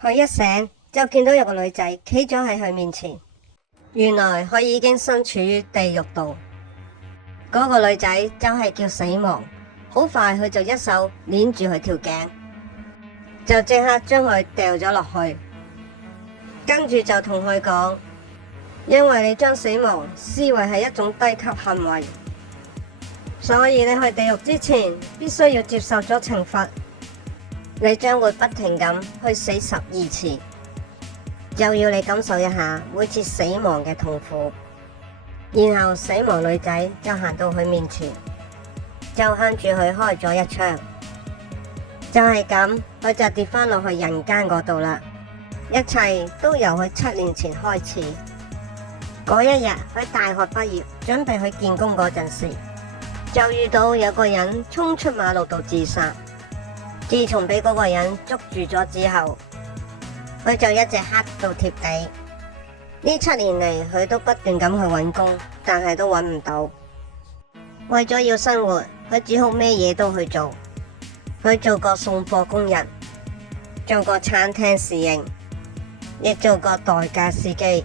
佢一醒就見到有個女仔企咗喺佢面前，原來佢已經身處於地獄度。嗰個女仔就係叫死亡，好快佢就一手鏈住佢條頸，就即刻將佢掉咗落去，跟住就同佢講，因為你將死亡視為係一種低級行為，所以你去地獄之前必須要接受咗懲罰，你將會不停咁去死12次，就要你感受一下每次死亡嘅痛苦。然後死亡女仔就行到佢面前，就向住佢開咗一槍，就係咁，佢就跌返落去人間嗰度啦。一切都由佢7年前開始。嗰一日佢大學畢業，準備去見工嗰陣時，就遇到有個人衝出馬路度自殺。自從俾嗰個人捉住咗之後，佢就一直黑到貼地。呢7年嚟，佢都不斷咁去揾工，但係都揾唔到。為咗要生活，佢只好咩嘢都去做。佢做過送貨工人，做過餐廳侍應，亦做過代駕司機，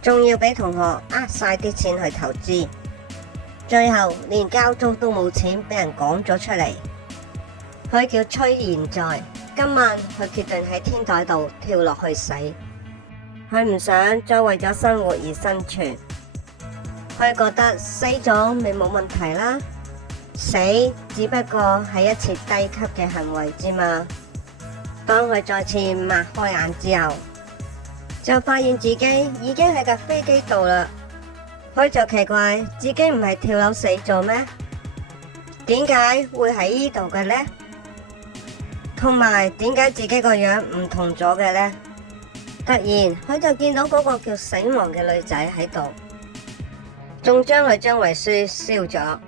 仲要俾同學呃晒啲錢去投資，最後連交租都冇錢，俾人趕咗出嚟。佢叫崔賢在，今晚佢決定喺天台度跳落去死。佢唔想再為咗生活而生存，佢覺得死咗咪冇問題啦，死只不過係一次低級嘅行為之嘛。當佢再次擘開眼之後，就發現自己已經喺架飛機度啦。佢就奇怪自己唔係跳樓死咗咩？點解會喺呢度嘅呢？同埋點解自己個樣唔同咗嘅呢？突然佢就見到嗰個叫死亡嘅女仔喺度，仲將佢遺書燒咗，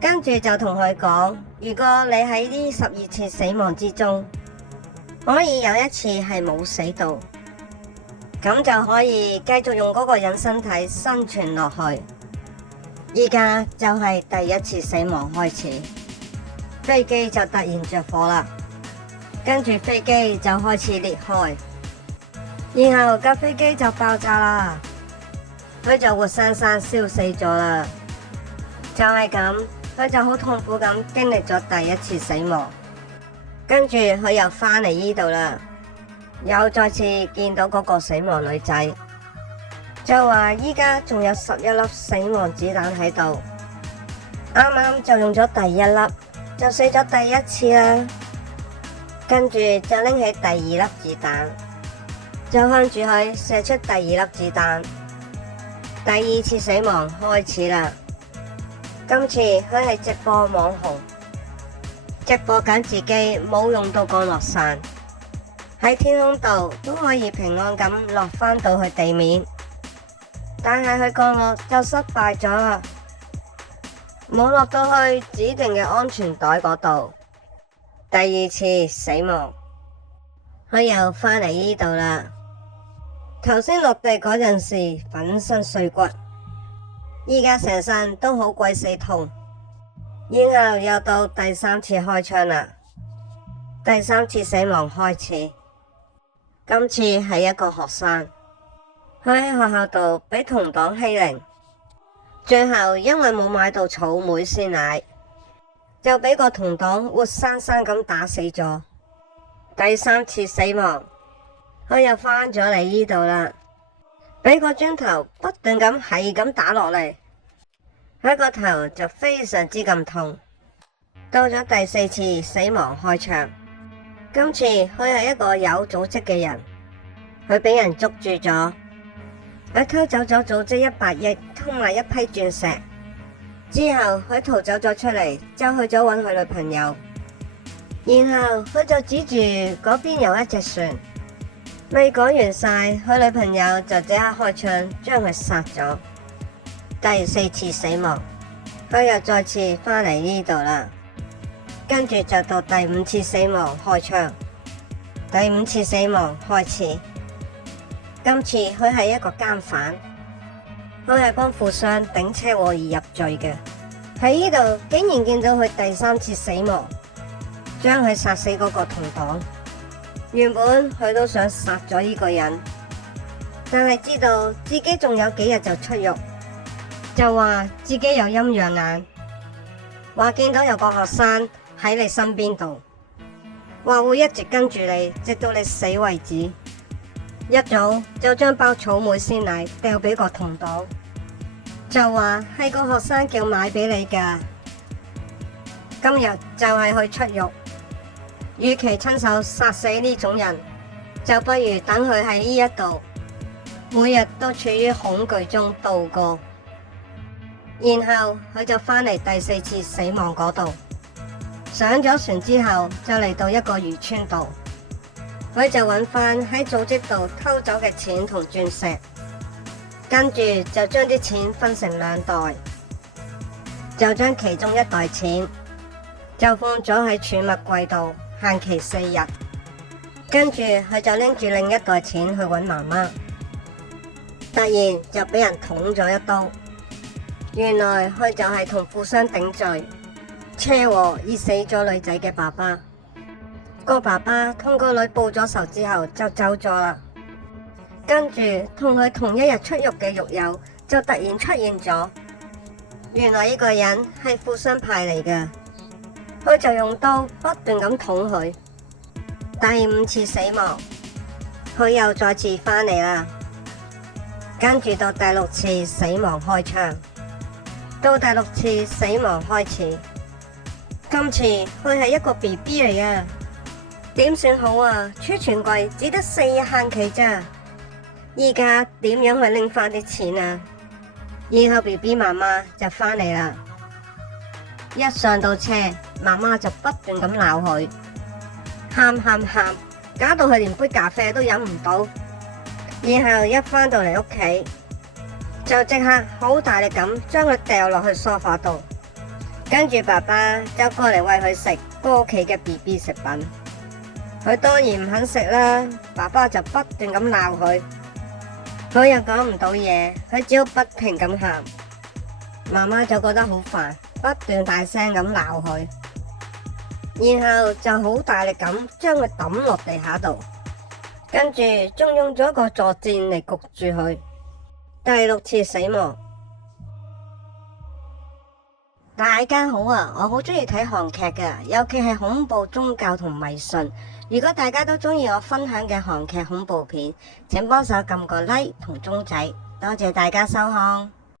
跟住就同佢講，如果你喺呢12次死亡之中，可以有一次係冇死到，咁就可以繼續用嗰個人身體生存落去。依家就係第一次死亡開始，飛機就突然着火啦，跟住飛機就開始裂開，然後架飛機就爆炸啦，佢就活生生燒死咗啦。就係咁，佢就好痛苦咁經歷咗第一次死亡，跟住佢又返嚟呢度啦，又再次見到嗰個死亡女仔，就話依家仲有11粒死亡子彈喺度，啱啱就用咗第一粒，就死咗第一次啦。跟住就拎起第2粒子彈，就向住佢射出第2粒子彈。第2次死亡開始啦。今次佢係直播網紅，直播緊自己冇用到降落傘，喺天空度都可以平安咁落返到去地面，但係佢降落就失敗咗啦，冇落到去指定嘅安全帶嗰度。第2次死亡，佢又返嚟呢度啦。頭先落地嗰陣時粉身碎骨，依家成身都好鬼死痛。然後又到第3次開槍啦，第3次死亡開始。今次係一個學生，佢喺學校度俾同黨欺凌，最後因為冇買到草莓鮮奶，就俾個同黨活生生咁打死咗。第3次死亡，佢又返咗嚟呢度啦，俾個磚頭不斷咁係咁打落嚟，佢個頭就非常之咁痛。到咗第4次死亡開槍，今次佢係一個有組織嘅人，佢俾人捉住咗，佢偷走咗組織100億同埋一批鑽石。之後佢逃走咗出嚟，就去咗揾佢女朋友，然後佢就指住嗰邊有一隻船，未講完晒，佢女朋友就即刻開槍將佢殺咗。第4次死亡，佢又再次返嚟呢度啦，跟住就到第5次死亡開槍。第5次死亡開始，今次佢係一個監犯。佢係幫富商頂車禍而入罪嘅，喺呢度竟然見到佢第3次死亡，將佢殺死嗰個同黨。原本佢都想殺咗呢個人，但係知道自己仲有幾日就出獄，就話自己有陰陽眼，話見到有個學生喺你身邊度，話會一直跟住你，直到你死為止。一早就將包草莓鮮奶掉俾個同黨，就話係個學生叫買俾你噶。今日就係佢出獄，與其親手殺死呢種人，就不如等佢喺呢一度，每日都處於恐懼中度過。然後佢就返嚟第4次死亡嗰度，上咗船之後就嚟到一個漁村度。佢就揾返喺組織度偷走嘅錢同鑽石，跟住就將啲錢分成2袋，就將其中1袋錢就放咗喺儲物櫃度，限期4日。跟住佢就拎住另1袋錢去揾媽媽，突然就俾人捅咗1刀。原來佢就係同富商頂罪，車禍而死咗女仔嘅爸爸。個爸爸同個女報咗仇之後就走咗啦，跟住同佢同一日出獄嘅獄友就突然出現咗。原來呢個人係富商派嚟嘅，佢就用刀不斷咁捅佢。第5次死亡，佢又再次返嚟啦，跟住到第6次死亡開槍，到第6次死亡開始。今次佢係一個 BB 嚟啊！點算好啊？儲存櫃只得4日限期咋，而家點樣去拎返啲錢啊？然後 BB 媽媽就返嚟啦，一上到車，媽媽就不斷咁鬧佢，喊，搞到佢連杯咖啡都飲唔到。然後一返到嚟屋企，就即刻好大力咁將佢掉落去梳化度，跟住爸爸就過嚟餵佢食屋企嘅 BB 食品。佢當然唔肯食啦，爸爸就不斷咁鬧佢，佢又講唔到嘢，佢只好不停咁喊。媽媽就覺得好煩，不斷大聲咁鬧佢，然後就好大力咁將佢抌落地下度，跟住仲用咗個坐墊嚟焗住佢。第6次死亡。大家好啊，我好鍾意睇韓劇㗎，尤其係恐怖、宗教同迷信。如果大家都鍾意我分享嘅韓劇恐怖片，請幫手撳個 like 同鐘仔，多謝大家收看。